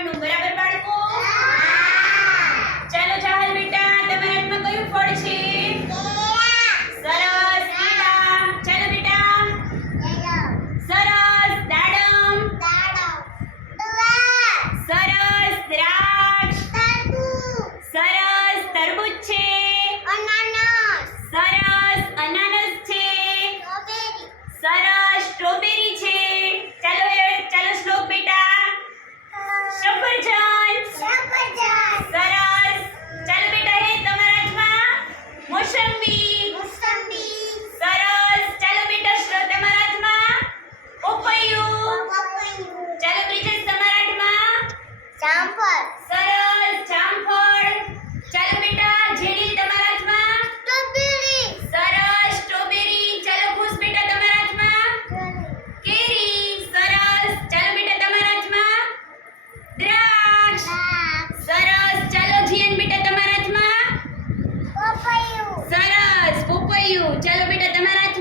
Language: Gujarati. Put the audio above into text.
número ગયું ચાલો બેટા તમારા